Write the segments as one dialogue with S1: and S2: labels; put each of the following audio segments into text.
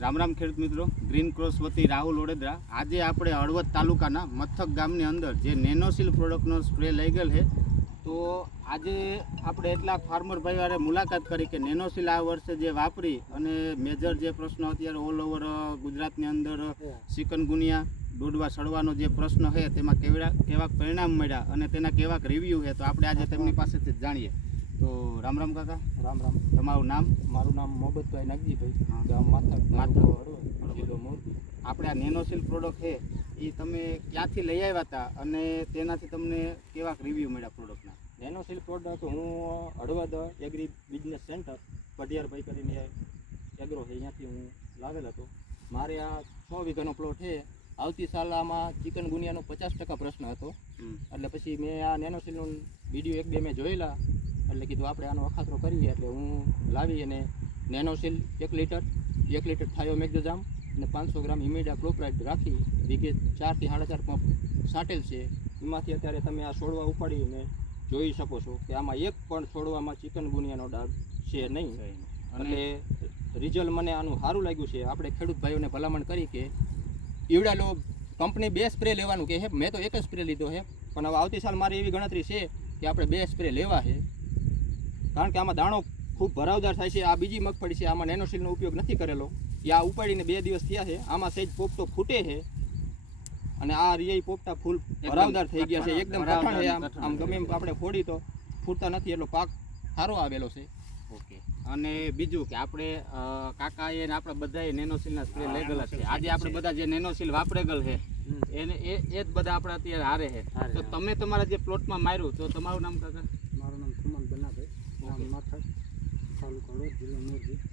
S1: રામ રામ ખેડૂત મિત્રો. Green cross વતી રાહુલ ઓડેદરા. આજે આપણે હળવદ તાલુકાના મથક ગામની અંદર જે નેનોસિલ પ્રોડક્ટનો સ્પ્રે લઈ ગયેલ છે. તો આજે આપણે એટલા ફાર્મર ભાઈવારે મુલાકાત કરી કે નેનોસિલ આ વર્ષે જે વાપરી અને મેજર જે પ્રશ્ન અત્યારે ઓલ ઓવર ગુજરાતની અંદર ચિકનગુનિયા દોડવા સડવાનો જે પ્રશ્ન છે તેમાં કેવા કેવા પરિણામ મળ્યા અને તેના કેવાક રિવ્યૂ છે. તો આપણે આજે તેમની પાસેથી જ જાણીએ. તો રામ રામ કાકા.
S2: રામ રામ.
S1: તમારું નામ?
S2: મારું નામ મોહબ્બતભાઈ નાગજીભાઈ. ગામ જિલ્લો મોરબી.
S1: આપણે આ નેનોસિલ પ્રોડક્ટ છે એ તમે ક્યાંથી લઈ આવ્યા હતા અને તેનાથી તમને કેવા રિવ્યૂ મળ્યા પ્રોડક્ટના
S2: નેનો સિલ્ક પ્રોડક્ટ હું હળવદ એગ્રી બિઝનેસ સેન્ટર પઢિયારભાઈ કરીને એગ્રો છે અહીંયાથી હું લાવેલ હતો. મારે આ છ વીઘાનો પ્લોટ છે. આવતી સાલામાં ચિકન ગુનિયાનો પચાસ ટકા પ્રશ્ન હતો. એટલે પછી મેં આ નેનો સિલનો વીડિયો એક બે મેં જોયેલા. એટલે કીધું આપણે આનો અખાતરો કરીએ એટલે હું લાવી અને નેનો સિલ એક લીટર એક લીટર થાયો મેગ્ઝામ અને પાંચસો ગ્રામ ઇમિડા ક્લોપ્રાઇડ રાખી વીઘે ચારથી સાડા ચાર પંપ સાટેલ છે. એમાંથી અત્યારે તમે આ છોડવા ઉપાડીને જોઈ શકો છો કે આમાં એક પણ છોડવામાં ચિકન ગુનિયાનો ડાઘ છે નહીં.
S1: અને
S2: એટલે રિઝલ્ટ મને આનું સારું લાગ્યું છે. આપણે ખેડૂત ભાઈઓને ભલામણ કરી કે ઈવડા લો કંપની બે સ્પ્રે લેવાનું કે હે મેં તો એક જ સ્પ્રે લીધો છે પણ હવે આવતી સાલ મારી એવી ગણતરી છે કે આપણે બે સ્પ્રે લેવા છે કારણ કે આમાં દાણો ખૂબ ભરાવદાર થાય છે આ બીજી મગફળી છે આમાં નેનોસીલનો ઉપયોગ નથી કરેલો. એ આ ઉપાડીને બે દિવસ થયા છે આમાં સહેજ પોપટો ફૂટે છે અને આ રિયાઈ પોપટા ફૂલ ભરાવદાર થઈ ગયા છે એકદમ કઠણ છે. આમ આમ ગમે એમ આપણે ફોડી તો ફૂટતા નથી એટલો પાક સારો આવેલો છે.
S1: ઓકે. અને બીજું કે આપણે કાકા કાકાએ ને આપણે બધાએ નેનોસીલના સ્પ્રે લઈ ગયેલા છે આજે આપણે બધા જે નેનોસીલ વાપરે ગયેલ છે એને એ એ જ બધા આપણે અત્યારે હારે છે. તો તમે તમારા જે પ્લોટમાં માર્યું તો તમારું નામ કાકા
S3: મારું નામ સુમન બનાભાઈ ગામ માથક તાલુકો હળવદ જિલ્લો મોરબી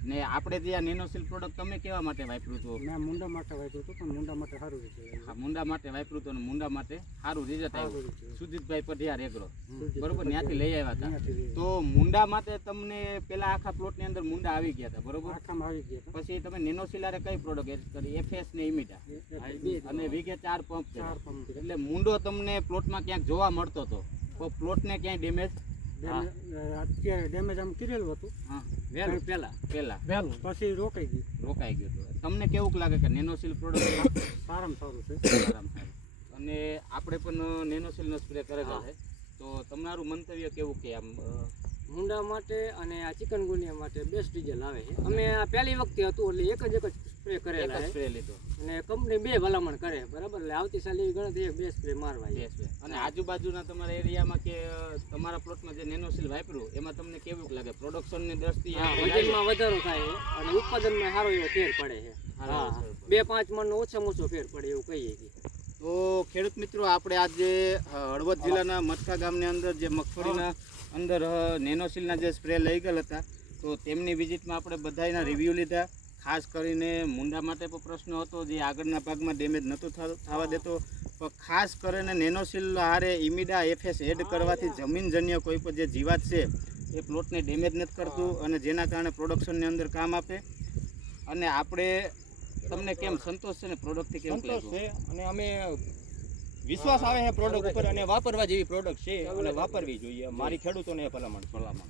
S1: ને આપણે જે આ નેનોસીલ પ્રોડક્ટ તમે કેવા માટે વાપર્યું હતું
S3: મેં મુંડા માટે વાપર્યું હતું પણ મુંડા માટે સારું રીતે
S1: હા મુંડા માટે વાપર્યું હતું મુંડા માટે સારું રિઝલ્ટ આવ્યું. સુજીતભાઈ પઢિયાર એગ્રો બરોબર ત્યાંથી લઈ આવ્યા હતા. તો મુંડા માટે તમને પેલા આખા પ્લોટની અંદર મુંડા આવી ગયા હતા બરોબર?
S3: આખામાં આવી ગયા.
S1: પછી તમે નેનોસિલારે કઈ પ્રોડક્ટ એડ કરી? એફએસ ને ઇમિટા અને વીઘે ચાર પંપ
S3: ચાર પંપ
S1: એટલે મુંડો તમને પ્લોટમાં ક્યાંક જોવા મળતો હતો પ્લોટ પ્લોટને ક્યાંય ડેમેજ
S3: ડેમે- અત્યારે ડેમેજ આમ કરેલું હતું.
S1: હા
S3: વહેલું પહેલાં
S1: પહેલાં
S3: વહેલું પછી રોકાઈ ગયું.
S1: રોકાઈ ગયું હતું. તમને કેવું લાગે કે નેનોસિલ પ્રોડક્ટ
S3: સારામાં સારું છે.
S1: અને આપણે પણ નેનોસિલનો સ્પ્રે કરેલો છે. તો તમારું મંતવ્ય કેવું કે આમ
S4: મુંડા માટે અને આ ચિકનગુનિયા માટે બેસ્ટ ડીઝલ આવે છે. અમે આ પહેલી વખતે હતું એટલે એક જ એક જ સ્પ્રે કરેલા છે.
S1: સ્પ્રે લીધો.
S4: અને કંપની બે ભલામણ કરે બરાબર? એટલે આવતી સાલી ગણતરી બે સ્પ્રે મારવા છે
S1: અને આજુબાજુના તમારા એરિયામાં કે તમારા પ્લોટમાં જે નેનોસિલ વાપર્યું એમાં તમને કેવું લાગે? પ્રોડક્શનની દ્રષ્ટિએ
S4: વજનમાં વધારો થાય અને ઉત્પાદનમાં સારો એવો ફેર પડે છે. બે પાંચ મણનો ઓછામાં ઓછો ફેર પડે એવું કહીએ છીએ.
S1: તો ખેડૂત મિત્રો આપણે આજે હળવદ જિલ્લાના મટકા ગામની અંદર જે મગફળીના અંદર નેનોસિલના જે સ્પ્રે લઈ ગયેલા હતા તો તેમની વિઝિટમાં આપણે બધાના રિવ્યૂ લીધા. ખાસ કરીને મુંડા માટે પણ પ્રશ્ન હતો જે આગળના ભાગમાં ડેમેજ નહોતો થવા દેતો. ખાસ કરીને નેનોસિલ હારે ઇમિડા એફએસ એડ કરવાથી જમીનજન્ય કોઈ પણ જે જીવાત છે એ પ્લોટને ડેમેજ નથી કરતું અને જેના કારણે પ્રોડક્શનની અંદર કામ આપે. અને આપણે તમને કેમ સંતોષ છે ને પ્રોડક્ટથી કેમ
S2: સંતોષ છે અને અમે વિશ્વાસ આવે છે પ્રોડક્ટ ઉપર અને વાપરવા જેવી પ્રોડક્ટ છે અને વાપરવી જોઈએ. મારી ખેડૂતોને એ ભલામણ
S1: ભલામણ.